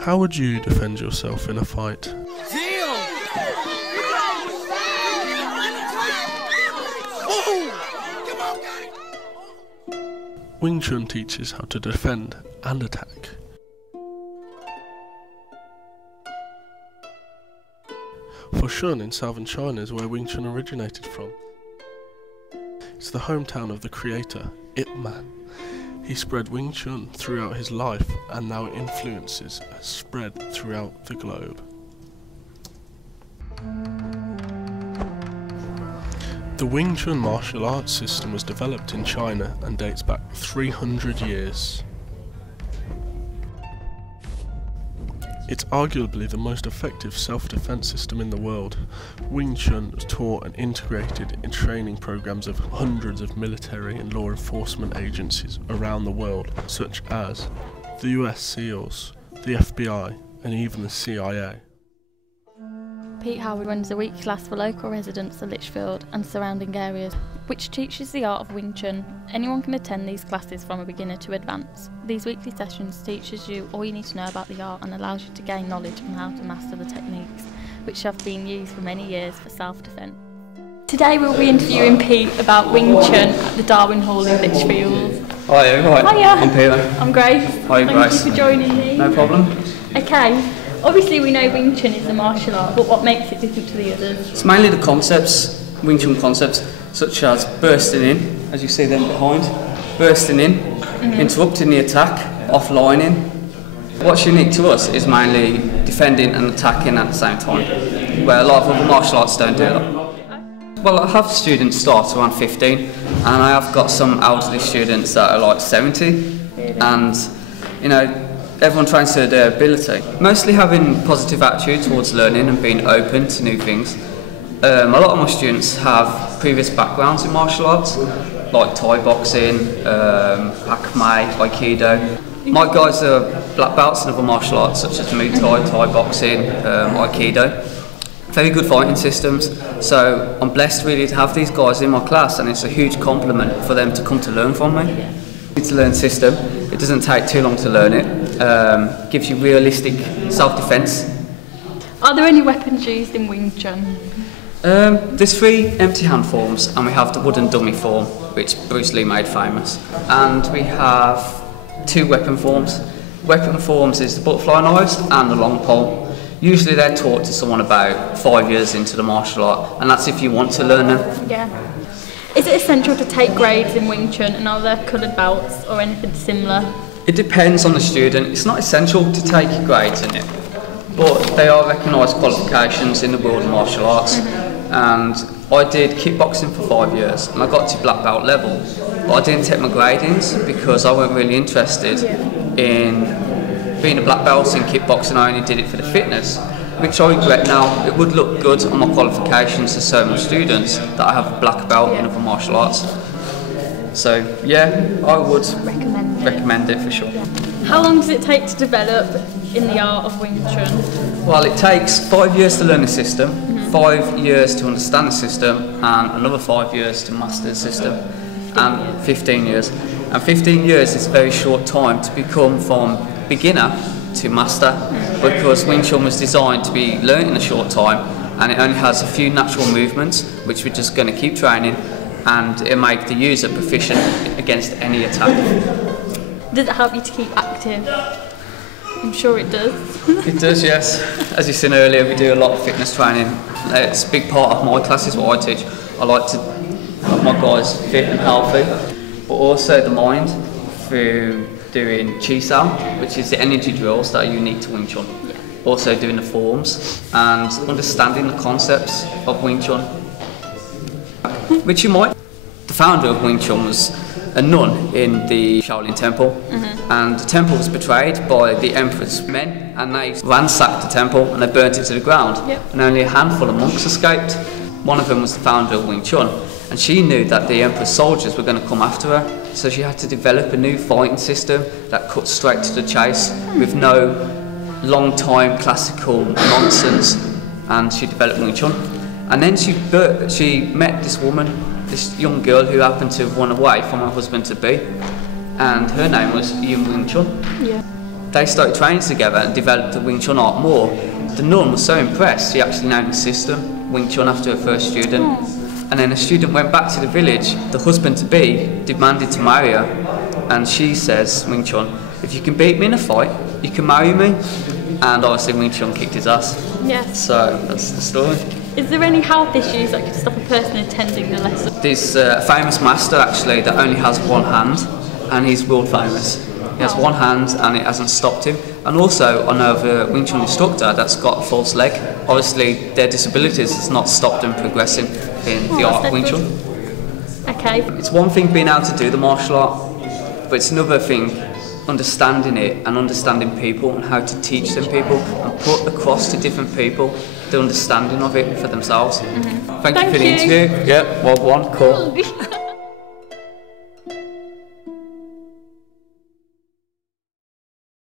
How would you defend yourself in a fight? Wing Chun teaches how to defend and attack. For Shun in southern China is where Wing Chun originated from. It's the hometown of the creator, Ip Man. He spread Wing Chun throughout his life, and now influences has spread throughout the globe. The Wing Chun martial arts system was developed in China and dates back 300 years. It's arguably the most effective self-defense system in the world. Wing Chun was taught and integrated in training programs of hundreds of military and law enforcement agencies around the world, such as the US SEALs, the FBI, and even the CIA. Pete Howard runs a weekly class for local residents of Lichfield and surrounding areas, which teaches the art of Wing Chun. Anyone can attend these classes from a beginner to advanced. These weekly sessions teaches you all you need to know about the art and allows you to gain knowledge on how to master the techniques, which have been used for many years for self-defence. Today we'll be interviewing Pete about Wing Chun at the Darwin Hall in Lichfield. Hi, right. Hiya. I'm Peter. I'm Grace. Hi, Grace. Thank you for joining me. No problem. Okay. Obviously we know Wing Chun is a martial art, but what makes it different to the others? It's mainly the concepts, Wing Chun concepts, such as bursting in, as you see them behind, bursting in, interrupting the attack, offlining. What's unique to us is mainly defending and attacking at the same time, where a lot of other martial arts don't do that. Well, I have students start around 15, and I have got some elderly students that are like 70, and you know, everyone trains to their ability. Mostly having positive attitude towards learning and being open to new things. A lot of my students have previous backgrounds in martial arts, like Thai boxing, Pak Mai, Aikido. My guys are black belts in other martial arts such as Muay Thai, Thai boxing, Aikido. Very good fighting systems, so I'm blessed really to have these guys in my class, and it's a huge compliment for them to come to learn from me. To learn system, it doesn't take too long to learn it, gives you realistic self-defense. Are there any weapons used in Wing Chun? There's 3 empty hand forms, and we have the wooden dummy form, which Bruce Lee made famous, and we have 2 weapon forms. Weapon forms is the butterfly knives and the long pole. Usually they're taught to someone about 5 years into the martial art, and that's if you want to learn them. Yeah. Is it essential to take grades in Wing Chun, and are there coloured belts or anything similar? It depends on the student. It's not essential to take grades in it, but they are recognised qualifications in the world of martial arts. And I did kickboxing for 5 years, and I got to black belt level, but I didn't take my gradings because I wasn't really interested in being a black belt in kickboxing. I only did it for the fitness, which I regret now. It would look good on my qualifications to so many students that I have a black belt in other martial arts. So yeah, I would recommend it for sure. How long does it take to develop in the art of Wing Chun? Well, it takes 5 years to learn the system, 5 years to understand the system, and another 5 years to master the system, and 15 years. And 15 years is a very short time to become from beginner to master, because Wing Chun was designed to be learnt in a short time, and it only has a few natural movements which we're just going to keep training, and it'll make the user proficient against any attack. Does it help you to keep active? I'm sure it does. It does, yes. As you seen earlier, we do a lot of fitness training. It's a big part of my classes, what I teach. I like to have my guys fit and healthy, but also the mind through doing chi sao, which is the energy drills that are unique to Wing Chun. Also doing the forms and understanding the concepts of Wing Chun, which you might. The founder of Wing Chun was a nun in the Shaolin temple, and the temple was betrayed by the emperor's men, and they ransacked the temple and they burnt it to the ground, and only a handful of monks escaped. One of them was the founder of Wing Chun, and she knew that the emperor's soldiers were going to come after her, so she had to develop a new fighting system that cut straight to the chase with no long time classical nonsense, and she developed Wing Chun. And then she met this woman, this young girl who happened to run away from her husband-to-be, and her name was Wing Chun. Yeah. They started training together and developed the Wing Chun art more. The nun was so impressed, she actually named the system Wing Chun after her first student. And then the student went back to the village. The husband-to-be demanded to marry her, and she says, Wing Chun, if you can beat me in a fight, you can marry me. And obviously Wing Chun kicked his ass. Yes. So that's the story. Is there any health issues that could stop a person attending the lesson? There's a famous master actually that only has one hand, and he's world famous. He has one hand and it hasn't stopped him. And also I know of a Wing Chun instructor that's got a false leg. Obviously their disabilities has not stopped them progressing in the art of Wing Chun. Okay. It's one thing being able to do the martial art, but it's another thing understanding it and understanding people and how to teach them people and put across to different people the understanding of it for themselves. Thank you for the interview. Yeah, well, cool.